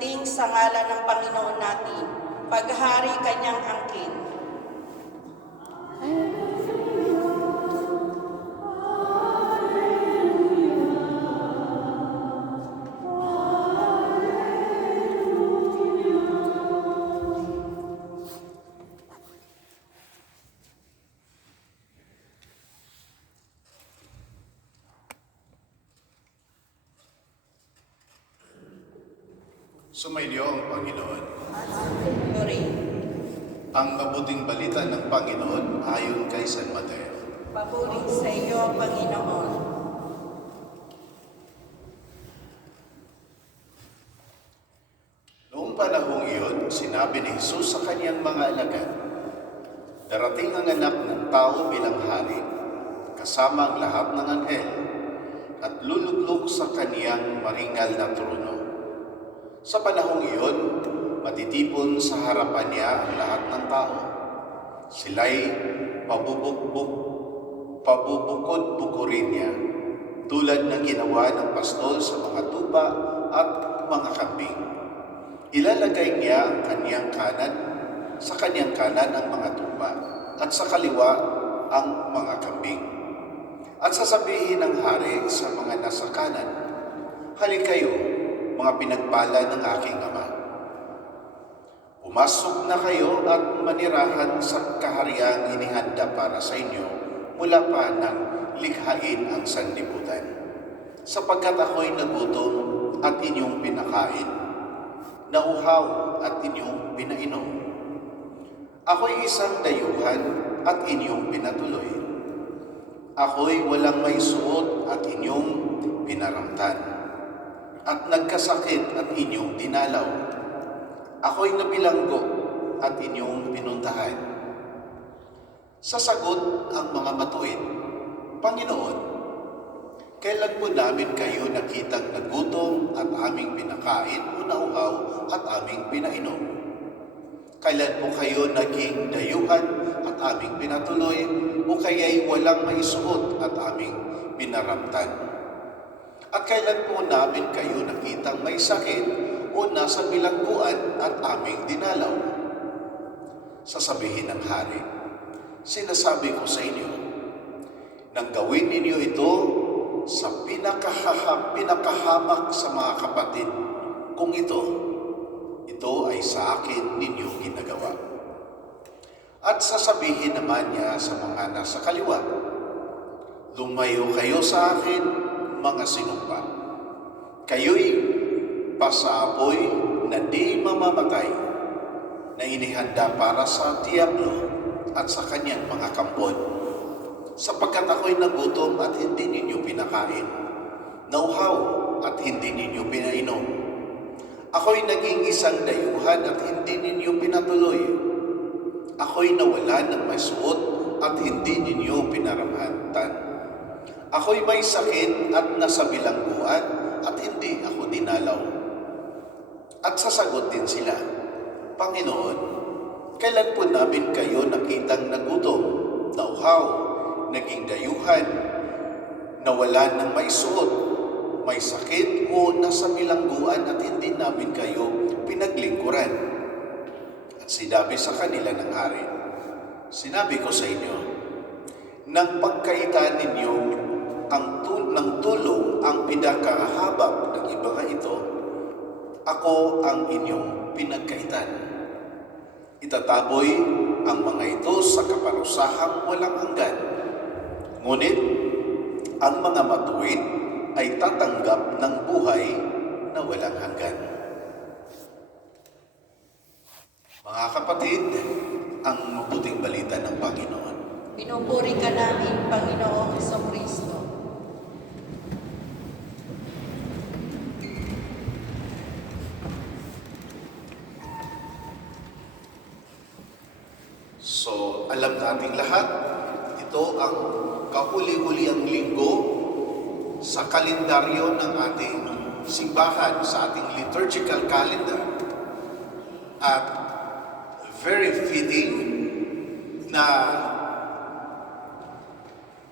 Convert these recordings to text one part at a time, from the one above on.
Gunting sa ngalan ng Panginoon natin, paghari kanyang angkin. Sumainyo ang Panginoon. Glory. Ang mabuting balita ng Panginoon ayon kay San Mateo. Papuri sa iyo, Panginoon. Noong panahong iyon, sinabi ni Jesus sa kanyang mga alagad, "Darating ang anak ng tao bilang hari, kasama ang lahat ng anghel, at luluglok sa kaniyang maringal na trono. Sa panahong iyon, matitipon sa harapan niya ang lahat ng tao. Sila'y pabubukod-bukurin niya, tulad ng ginawa ng pastol sa mga tupa at mga kambing. Ilalagay niya ang sa kanyang kanan ang mga tupa, at sa kaliwa ang mga kambing. At sasabihin ng hari sa mga nasa kanan, 'Halika kayo, mga pinagpala ng aking Ama. Pumasok na kayo at manirahan sa kahariang inihanda para sa inyo mula pa nang likhain ang sanlibutan. Sapagkat ako'y nagutom at inyong pinakain, nauhaw at inyong pinainom. Ako'y isang dayuhan at inyong pinatuloy. Ako'y walang may suot at inyong pinaramtan, at nagkasakit at inyong dinalaw. Ako'y nabilanggo at inyong pinuntahan." Sasagot ang mga matuwid, "Panginoon, kailan po namin kayo nakitang nagutom at aming pinakain o nauhaw at aming pinainom? Kailan po kayo naging dayuhan at aming pinatuloy o kaya'y walang maisuot at aming pinaramtan? At kailan po namin kayo nakitang may sakit o nasa bilangguan at aming dinalaw?" Sasabihin ng hari, "Sinasabi ko sa inyo, nang gawin ninyo ito sa pinakahamak sa mga kapatid, kung ito ay sa akin ninyo ginagawa." At sasabihin naman niya sa mga nasa kaliwa, "Lumayo kayo sa akin, mga sinumpa. Kayo'y pasaapoy na di mamamatay, na inihanda para sa Diablo at sa kanyang mga kampon. Sapagkat ako'y nagutom at hindi ninyo pinakain, nauhaw at hindi ninyo pinainom. Ako'y naging isang dayuhan at hindi ninyo pinatuloy. Ako'y nawalan ng masuot at hindi ninyo pinaramhatan. Ako'y may sakit at nasa bilangguan at hindi ako dinalaw." At sasagot din sila, "Panginoon, kailan po namin kayo nakitang nagutom, nauhaw, naging dayuhan, nawalan ng maisuot, may sakit o nasa bilangguan at hindi namin kayo pinaglingkuran?" At sinabi sa kanila ng hari, "Sinabi ko sa inyo, nang pagkaitan ninyo ng tulong ang pinakahabag ng iba ito, ako ang inyong pinagkaitan. Itataboy ang mga ito sa kaparusahang walang hanggan. Ngunit ang mga matuwid ay tatanggap ng buhay na walang hanggan." Mga kapatid, ang mabuting balita ng Panginoon. Pinupuri ka namin, Panginoong Jesucristo. So, alam nating lahat, ito ang kahuli-huliang linggo sa kalendaryo ng ating simbahan, sa ating liturgical calendar. At very fitting na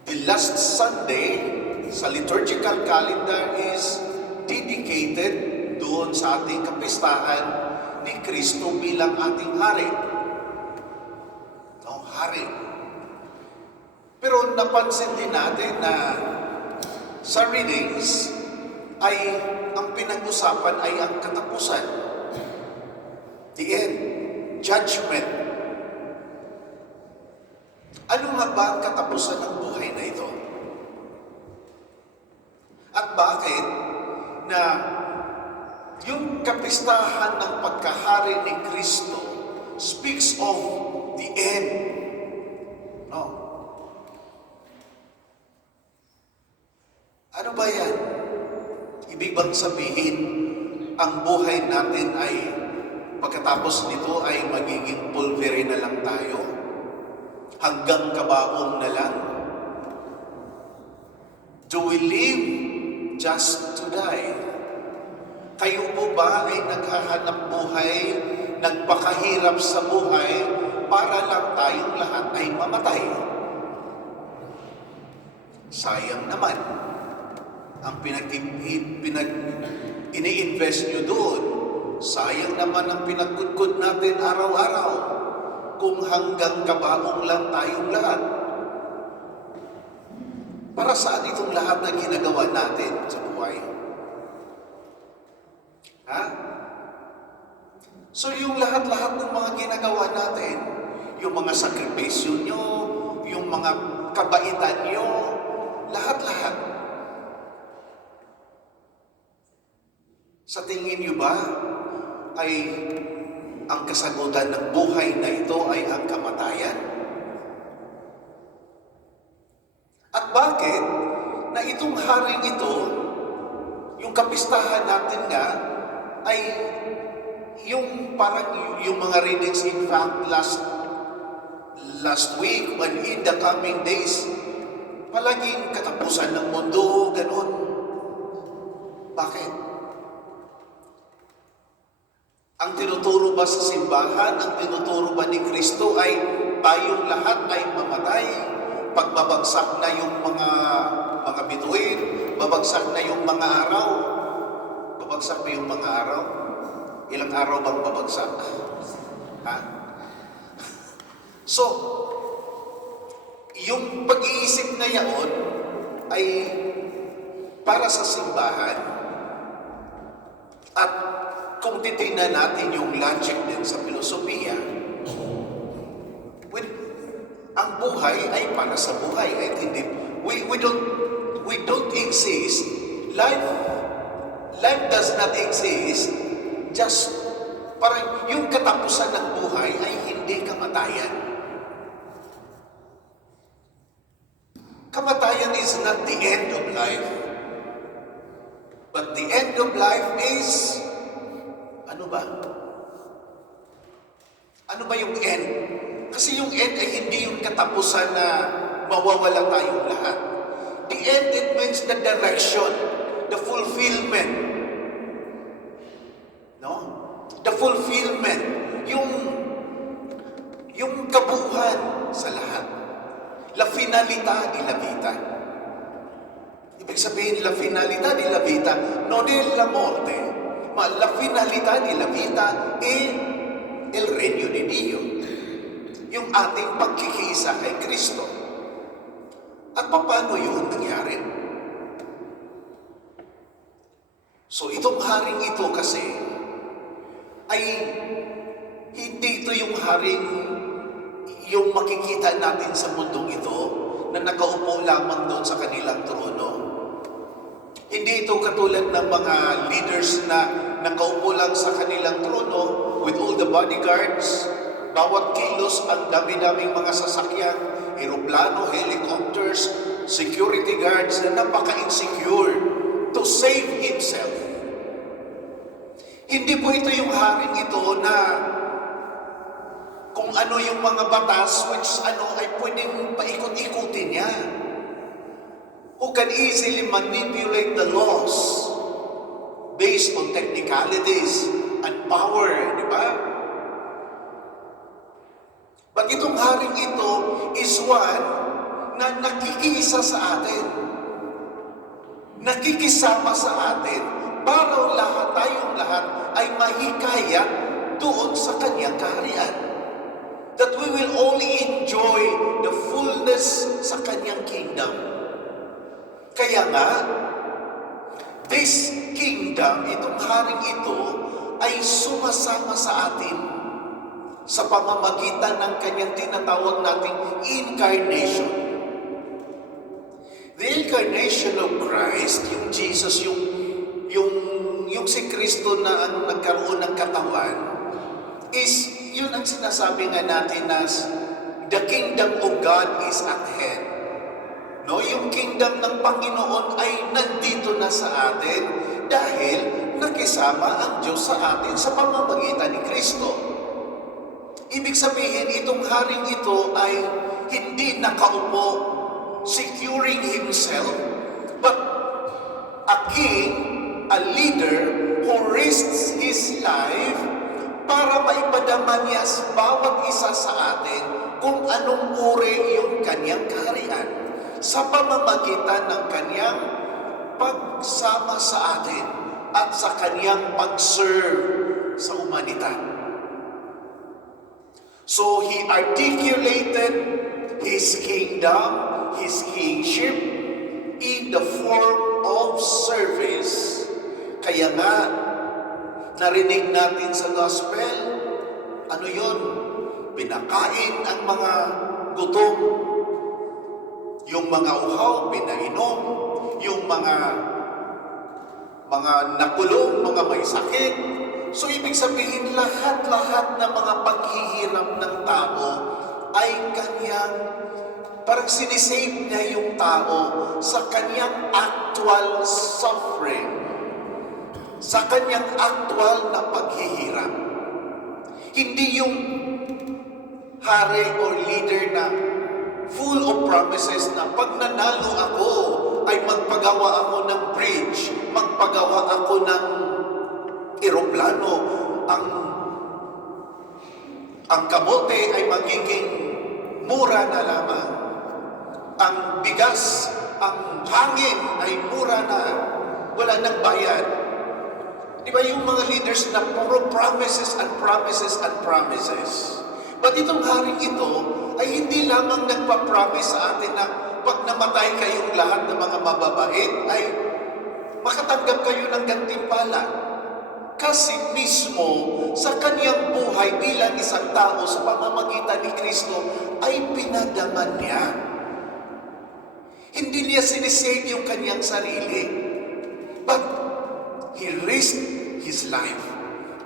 the last Sunday sa liturgical calendar is dedicated doon sa ating kapistahan ni Kristo bilang ating hari. No, hari. Pero napansin din natin na sa readings ay ang pinag-usapan ay ang katapusan. The end. Judgment. Ano nga ba ang katapusan ng buhay na ito? At bakit na yung kapistahan ng pagkahari ni Kristo speaks of the end? No. Ano ba yan? Ibig bang sabihin, ang buhay natin ay pagkatapos nito ay magiging pulvere na lang tayo? Hanggang kabaong na lang? Do we live just to die? Kayo po ba ay naghahanap buhay, nagpakahirap sa buhay para lang tayong lahat ay mamatay? Sayang naman ang ini-invest nyo doon. Sayang naman ang pinagkudkod natin araw-araw kung hanggang kabaong lang tayong lahat. Para saan itong lahat na ginagawa natin sa buhay? Ha? So yung lahat-lahat ng mga ginagawa natin, yung mga sakripisyo nyo, yung mga kabaitan nyo, lahat-lahat. Sa tingin nyo ba ay ang kasagutan ng buhay na ito ay ang kamatayan? At bakit na itong haring ito, yung kapistahan natin nga, ay yung parang yung mga readings, in fact, last week and in the coming days, palaging katapusan ng mundo, ganun. Bakit? Ang tinuturo ba sa simbahan, ang tinuturo ba ni Kristo ay tayong lahat ay mamatay? Pagbabagsak na yung mga bituin, babagsak na yung mga araw. Babagsak ba yung mga araw? Ilang araw bang babagsak? Ha? So, yung pag-iisip na yaon ay para sa simbahan. At kung titingnan natin yung logic din sa filosofiya, ang buhay ay para sa buhay. At hindi, we don't exist. Life does not exist just parang yung katapusan ng buhay ay hindi kamatayan. Kamatayan is not the end of life. But the end of life is, ano ba? Ano ba yung end? Kasi yung end ay hindi yung katapusan na mawawala tayong lahat. The end, it means the direction, the fulfillment. No? The fulfillment. Yung kabuuan sa lahat. La finalità di la vita. Ibig sabihin, la finalità di la vita non è la morte, ma la finalità di la vita è il regno di Dio. Yung ating pagkikiisa kay Kristo. At paano yun nangyari? So itong haring ito kasi ay hindi ito yung haring yung makikita natin sa mundong ito na nakaupo lamang doon sa kanilang trono. Hindi ito katulad ng mga leaders na nakaupo lang sa kanilang trono with all the bodyguards. Bawat kilos ang dami-daming mga sasakyan, aeroplano, helicopters, security guards na napaka-insecure to save himself. Hindi po ito yung haring ito na kung ano yung mga batas which ay pwedeng paikot-ikutin niya. Who can easily manipulate the laws based on technicalities and power, di ba? But itong haring ito is one na nakikisa sa atin. Nakikisama sa atin para lahat tayong ay mahikayat doon sa kanyang kaharian. That we will only enjoy the fullness sa kanyang kingdom. Kaya nga, this kingdom, itong haring ito, ay sumasama sa atin sa pamamagitan ng kanyang tinatawag nating incarnation. The incarnation of Christ, yung Jesus, yung si Kristo na ang nagkaroon ng katawan, is yun ang sinasabi nga natin na the kingdom of God is at hand. No, yung kingdom ng Panginoon ay nandito na sa atin dahil nakisama ang Diyos sa atin sa pamamagitan ni Kristo. Ibig sabihin, itong haring ito ay hindi nakaupo securing himself, but a king, a leader who risks his life para maipadama niya sa bawat isa sa atin kung anong uri yung kanyang kaharian sa pamamagitan ng kanyang pagsama sa atin at sa kanyang pag-serve sa humanidad. So he articulated his kingdom, his kingship in the form of service. Kaya nga, narinig natin sa gospel, ano yun? Pinakain ang mga gutom, yung mga uhaw, pinainom, yung mga nakulong, mga may sakit. So ibig sabihin, lahat-lahat ng mga paghihirap ng tao ay kanyang, parang sinisave niya yung tao sa kanyang actual suffering, sa kanyang actual na paghihirap. Hindi yung hari or leader na full of promises na pag nanalo ako ay magpagawa ako ng bridge, magpagawa ako ng eroplano, ang kamote ay magiging mura na lamang. Ang bigas, ang hangin ay mura na, wala nang bayad. Di ba yung mga leaders na puro promises and promises and promises? But itong haring ito ay hindi lamang nagpa-promise sa atin na pag namatay kayong lahat ng mga mababait ay makatanggap kayo ng gantimpala. Kasi mismo sa kanyang buhay bilang isang tao sa pamamagitan ni Kristo ay pinadaman niya. Hindi niya sinisave yung kanyang sarili. But he risked his life.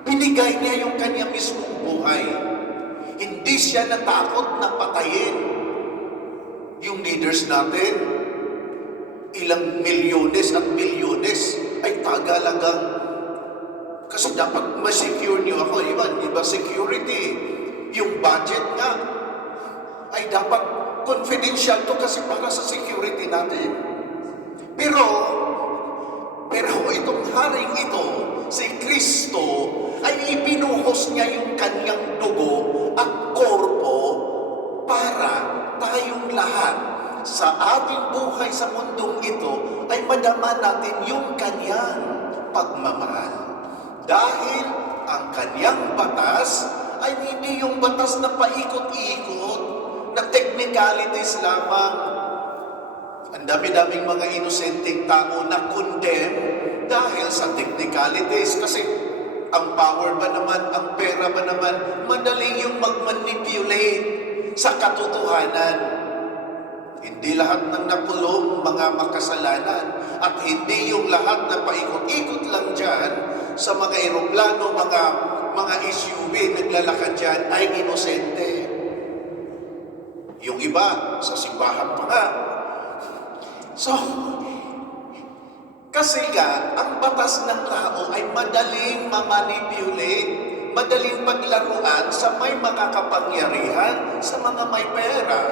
Binigay niya yung kanyang mismong buhay. Hindi siya natakot na patayin. Yung leaders natin, ilang milyones at bilyones ay tagalagang kasi dapat ma-secure niyo ako. Iba security. Yung budget nga ay dapat confidential to kasi para sa security natin. Pero itong haring ito, si Kristo, ay ibinuhos niya yung kanyang dugo at korpo para tayong lahat sa ating buhay sa mundong ito ay madama natin yung kanyang pagmamahal. Dahil ang kanyang batas ay hindi yung batas na paikot-ikot, na technicalities lamang. Ang dami-daming mga inosenteng tao na condemn dahil sa technicalities. Kasi ang power ba naman, ang pera ba naman, madaling yung mag-manipulate sa katotohanan. Hindi lahat ng nakulong mga makasalanan at hindi yung lahat na paikot-ikot lang dyan sa mga eroplano, mga SUV naglalakad dyan ay inosente. Yung iba, sa simbahan pa nga. So, kasi nga, ang batas ng tao ay madaling ma-manipulate, madaling paglaruan sa may mga kapangyarihan, sa mga may pera.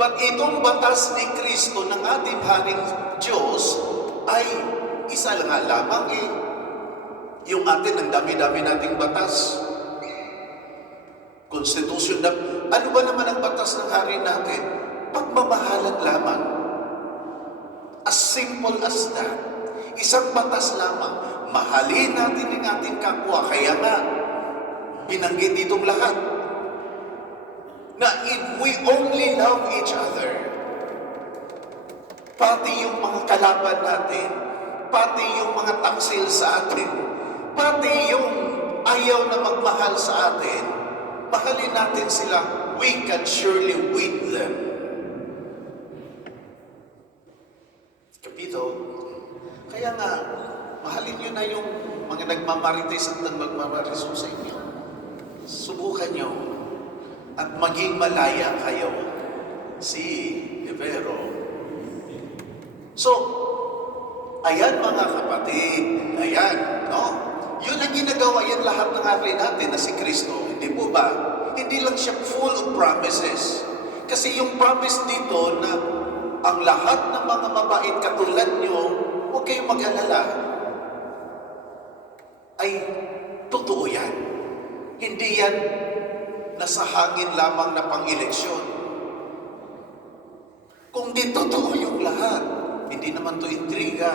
But itong batas ni Kristo ng ating Haring Diyos ay isa lang lamang Yung atin, ang dami-dami nating batas. Constitution na, ano ba naman ang batas ng hari natin? Pagmamahalan lamang. As simple as that. Isang batas lamang. Mahalin natin ang ating kapwa. Kaya nga, binanggit itong lahat. Na if we only love each other, pati yung mga kalaban natin, pati yung mga taksil sa atin, pati yung ayaw na magmahal sa atin, mahalin natin sila, we can surely win them. Kapito, kaya nga, mahalin nyo na yung mga nagmamarites at magmamariso sa inyo. Subukan nyo at maging malaya kayo. Si Evero. So, ayan mga kapatid, ayan, no? Yun ang ginagawa, yan lahat ng hari natin na si Kristo. Hindi po ba? Hindi lang siya full of promises. Kasi yung promise dito na ang lahat ng mga mabait katulad nyo, huwag kayong mag-alala. Ay, totoo yan. Hindi yan nasa hangin lamang na pang-eleksyon. Kung di totoo yung lahat, hindi naman to intriga.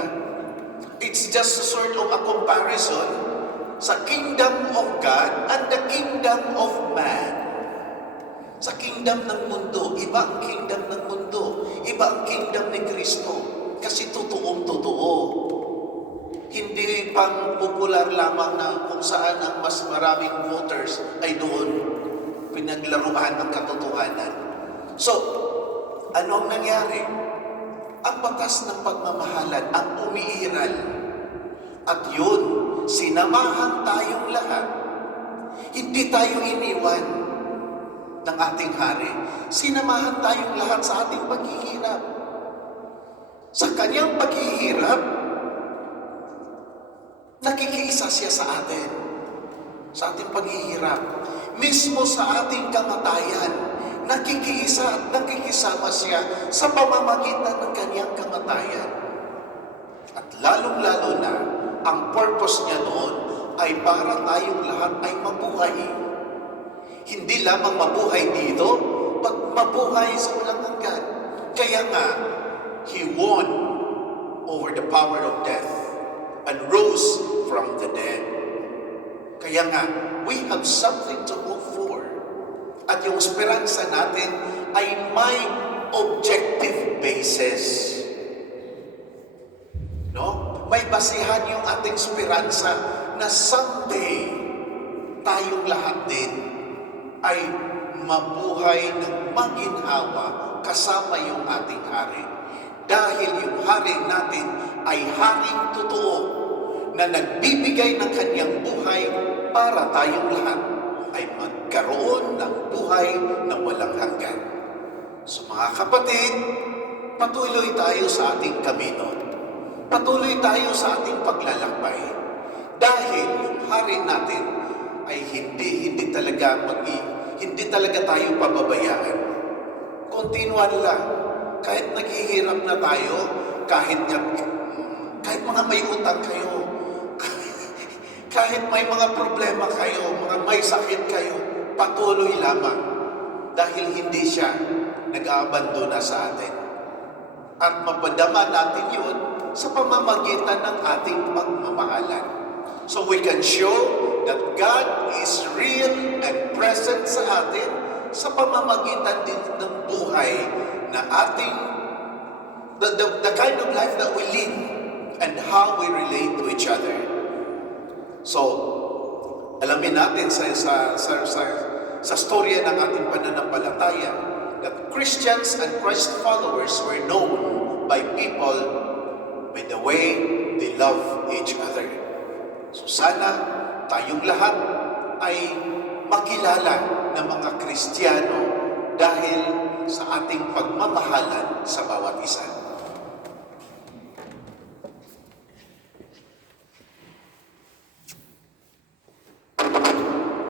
It's just a sort of a comparison sa kingdom of God and the kingdom of man. Sa kingdom ng mundo, iba ang kingdom ng mundo. Iba ang kingdom ni Kristo. Kasi totoong totoo. Hindi pang popular lamang na kung saan ang mas maraming voters ay doon pinaglaruan ang katotohanan. So, ano ang nangyari? Ang batas ng pagmamahalan ang umiiral. At yun, sinamahan tayong lahat. Hindi tayo iniwan ng ating hari. Sinamahan tayong lahat sa ating paghihirap. Sa kanyang paghihirap, nakikiisa siya sa atin. Sa ating paghihirap. Mismo sa ating kamatayan, nakikiisa at nakikisama siya sa pamamagitan ng kanyang kamatayan. At lalong-lalo na, ang purpose niya noon ay para tayong lahat ay mabuhay. Hindi lamang mabuhay dito, but mabuhay sa walang hanggan. Kaya nga, He won over the power of death and rose from the dead. Kaya nga, we have something to hope for. At yung esperansa natin ay may objective basis. No? May basihan yung ating esperansa na someday tayong lahat din ay mabuhay ng maginhawa kasama yung ating hari. Dahil yung hari natin ay haring totoo na nagbibigay ng kanyang buhay para tayong lahat ay magkaroon ng buhay na walang hanggan. So mga kapatid, patuloy tayo sa ating kamino. Patuloy tayo sa ating paglalakbay. Dahil yung hari natin ay hindi talaga tayo pababayaan. Kontinuan lang. Kahit naghihirap na tayo, kahit mga may utang kayo, kahit may mga problema kayo, mga may sakit kayo, patuloy lamang. Dahil hindi siya nag-aabandona sa atin. At mapadama natin yun sa pamamagitan ng ating pagmamahalan. So we can show that God is real and present sa atin sa pamamagitan din ng buhay na ating, the kind of life that we live and how we relate to each other. So, alamin natin sa storya ng ating pananampalataya that Christians and Christ followers were known by people by the way they love each other. So sana tayong lahat ay makilala ng mga Kristiyano dahil sa ating pagmamahalan sa bawat isa.